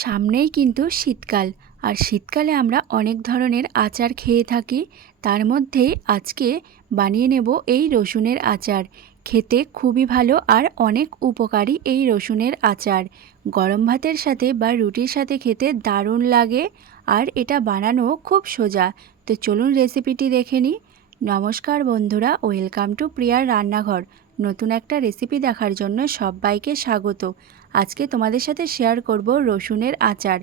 সামনেই কিন্তু শীতকাল। আর শীতকালে আমরা অনেক ধরনের আচার খেয়ে থাকি। তার মধ্যেই আজকে বানিয়ে নেব এই রসুনের আচার। খেতে খুবই ভালো আর অনেক উপকারী এই রসুনের আচার। গরম ভাতের সাথে বা রুটির সাথে খেতে দারুণ লাগে আর এটা বানানো খুব সোজা। তো চলুন রেসিপিটি দেখে নিই। নমস্কার বন্ধুরা, ওয়েলকাম টু প্রিয়ার রান্নাঘর। নতুন একটা রেসিপি দেখার জন্য সবাইকে স্বাগত। আজকে তোমাদের সাথে শেয়ার করব রসুনের আচার।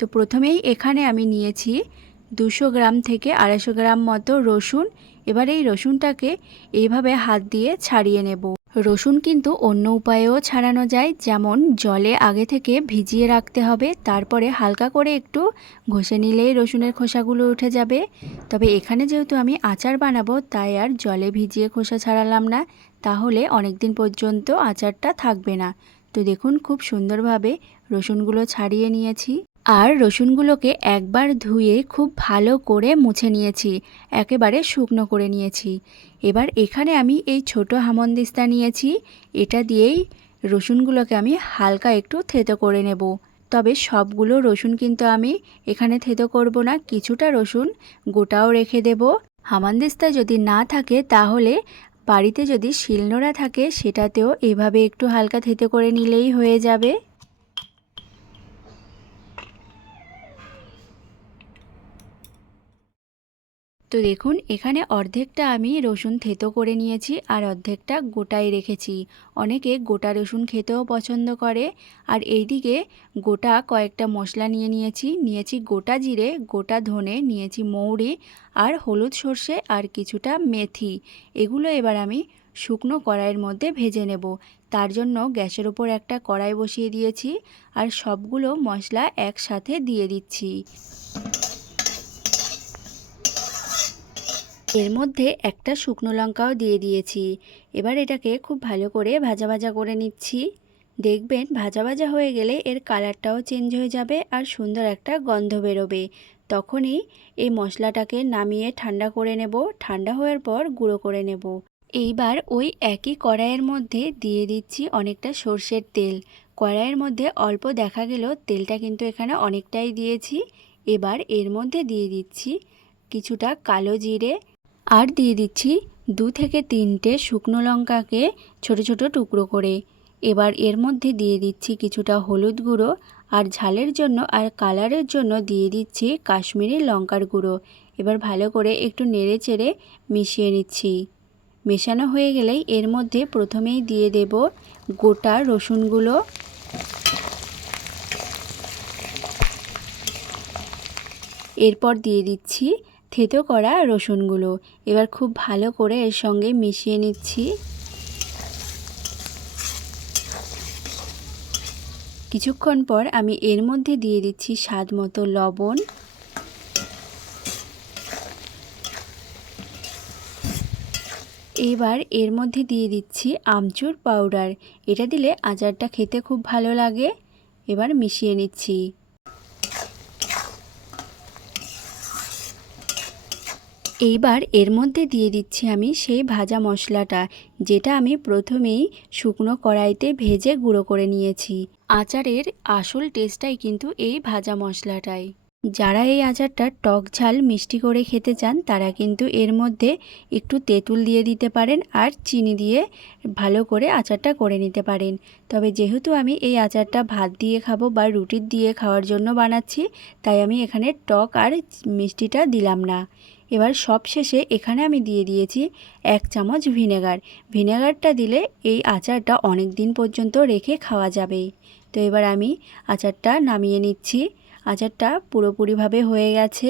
তো প্রথমেই এখানে আমি নিয়েছি দুশো গ্রাম থেকে আড়াইশো গ্রাম মতো রসুন। এবার এই রসুনটাকে এইভাবে হাত দিয়ে ছাড়িয়ে নেব। রসুন কিন্তু অন্য উপায়েও ছাড়ানো যায়, যেমন জলে আগে থেকে ভিজিয়ে রাখতে হবে, তারপরে হালকা করে একটু ঘষে নিলেই রসুনের খোসাগুলো উঠে যাবে। তবে এখানে যেহেতু আমি আচার বানাবো, তাই আর জলে ভিজিয়ে খোসা ছাড়ালাম না, তাহলে অনেক দিন পর্যন্ত আচারটা থাকবে না। তো দেখুন, খুব সুন্দরভাবে রসুনগুলো ছাড়িয়ে নিয়েছি। আর রসুনগুলোকে একবার ধুয়ে খুব ভালো করে মুছে নিয়েছি, একেবারে শুকনো করে নিয়েছি। এবার এখানে আমি এই ছোট হামনদিস্তা নিয়েছি, এটা দিয়েই রসুনগুলোকে আমি হালকা একটু থেতো করে নেব। তবে সবগুলো রসুন কিন্তু আমি এখানে থেতো করব না, কিছুটা রসুন গোটাও রেখে দেব। হামানদিস্তা যদি না থাকে তাহলে বাড়িতে যদি শিলনোড়া থাকে সেটাতেও এভাবে একটু হালকা থেতে করে নিলেই হয়ে যাবে। তো দেখুন, এখানে অর্ধেকটা আমি রসুন থেতো করে নিয়েছি আর অর্ধেকটা গোটাই রেখেছি। অনেকে গোটা রসুন খেতেও পছন্দ করে। আর এইদিকে গোটা কয়েকটা মশলা নিয়ে নিয়েছি। নিয়েছি গোটা জিরে, গোটা ধনে, নিয়েছি মৌরি আর হলুদ সর্ষে আর কিছুটা মেথি। এগুলো এবার আমি শুকনো কড়াইয়ের মধ্যে ভেজে নেব। তার জন্য গ্যাসের ওপর একটা কড়াই বসিয়ে দিয়েছি আর সবগুলো মশলা একসাথে দিয়ে দিচ্ছি। এর মধ্যে একটা শুকনো লঙ্কাও দিয়ে দিয়েছি। এবার এটাকে খুব ভালো করে ভাজা ভাজা করে নিচ্ছি। দেখবেন ভাজা ভাজা হয়ে গেলে এর কালারটাও চেঞ্জ হয়ে যাবে আর সুন্দর একটা গন্ধ বেরোবে। তখনই এই মশলাটাকে নামিয়ে ঠান্ডা করে নেব। ঠান্ডা হওয়ার পর গুঁড়ো করে নেব। এইবার ওই একই কড়াইয়ের মধ্যে দিয়ে দিচ্ছি অনেকটা সর্ষের তেল। কড়াইয়ের মধ্যে অল্প দেখা গেল তেলটা কিন্তু এখানে অনেকটাই দিয়েছি। এবার এর মধ্যে দিয়ে দিচ্ছি কিছুটা কালো জিরে আর দিয়ে দিচ্ছি দু থেকে তিনটে শুকনো লঙ্কাকে ছোট ছোট টুকরো করে। এবার এর মধ্যে দিয়ে দিচ্ছি কিছুটা হলুদ গুঁড়ো আর ঝালের জন্য আর কালারের জন্য দিয়ে দিচ্ছি কাশ্মীরি লঙ্কার গুঁড়ো। এবার ভালো করে একটু নেড়ে চেড়ে মিশিয়ে নিচ্ছি। মেশানো হয়ে গেলেই এর মধ্যে প্রথমেই দিয়ে দেব গোটা রসুনগুলো এরপর দিয়ে দিচ্ছি থেতো করা রসুনগুলো। এবার খুব ভালো করে এর সঙ্গে মিশিয়ে নিচ্ছি। কিছুক্ষণ পর আমি এর মধ্যে দিয়ে দিচ্ছি স্বাদ মতো লবণ। এবার এর মধ্যে দিয়ে দিচ্ছি আমচুর পাউডার। এটা দিলে আচারটা খেতে খুব ভালো লাগে। এবার মিশিয়ে নিচ্ছি। এইবার এর মধ্যে দিয়ে দিচ্ছি আমি সেই ভাজা মশলাটা, যেটা আমি প্রথমেই শুকনো কড়াইতে ভেজে গুঁড়ো করে নিয়েছি। আচারের আসল টেস্টটাই কিন্তু এই ভাজা মশলাটাই। যারা এই আচারটা টক ঝাল মিষ্টি করে খেতে চান, তারা কিন্তু এর মধ্যে একটু তেঁতুল দিয়ে দিতে পারেন আর চিনি দিয়ে ভালো করে আচারটা করে নিতে পারেন। তবে যেহেতু আমি এই আচারটা ভাত দিয়ে খাব বা রুটির দিয়ে খাওয়ার জন্য বানাচ্ছি, তাই আমি এখানে টক আর মিষ্টিটা দিলাম না। এবার সব শেষে এখানে আমি দিয়ে দিয়েছি এক চামচ ভিনেগার। ভিনেগারটা দিলে এই আচারটা অনেক দিন পর্যন্ত রেখে খাওয়া যাবে তো এবার আমি আচারটা নামিয়ে নিচ্ছি। আচারটা পুরোপুরিভাবে হয়ে গেছে।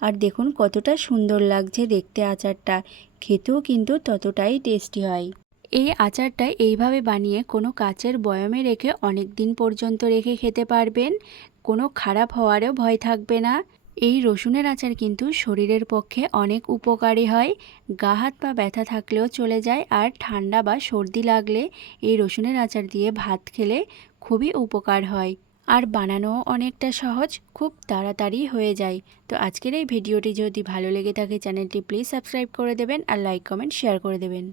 আর দেখুন কতটা সুন্দর লাগছে দেখতে আচারটা। খেতেও কিন্তু ততটাই টেস্টি হয়। এই আচারটা এইভাবে বানিয়ে কোনো কাচের বয়মে রেখে অনেক দিন পর্যন্ত রেখে খেতে পারবেন। কোনো খারাপ হওয়ারও ভয় থাকবে না। এই রসুনের আচার কিন্তু শরীরের পক্ষে অনেক উপকারী হয়। গা, হাত পা ব্যথা থাকলেও চলে যায় আর ঠান্ডা বা সর্দি লাগলে এই রসুনের আচার দিয়ে ভাত খেলে খুবই উপকার হয়। আর বানানোও অনেকটা সহজ, খুব তাড়াতাড়ি হয়ে যায়। তো আজকের এই ভিডিওটি যদি ভালো লেগে থাকে, চ্যানেলটি প্লিজ সাবস্ক্রাইব করে দেবেন আর লাইক, কমেন্ট, শেয়ার করে দেবেন।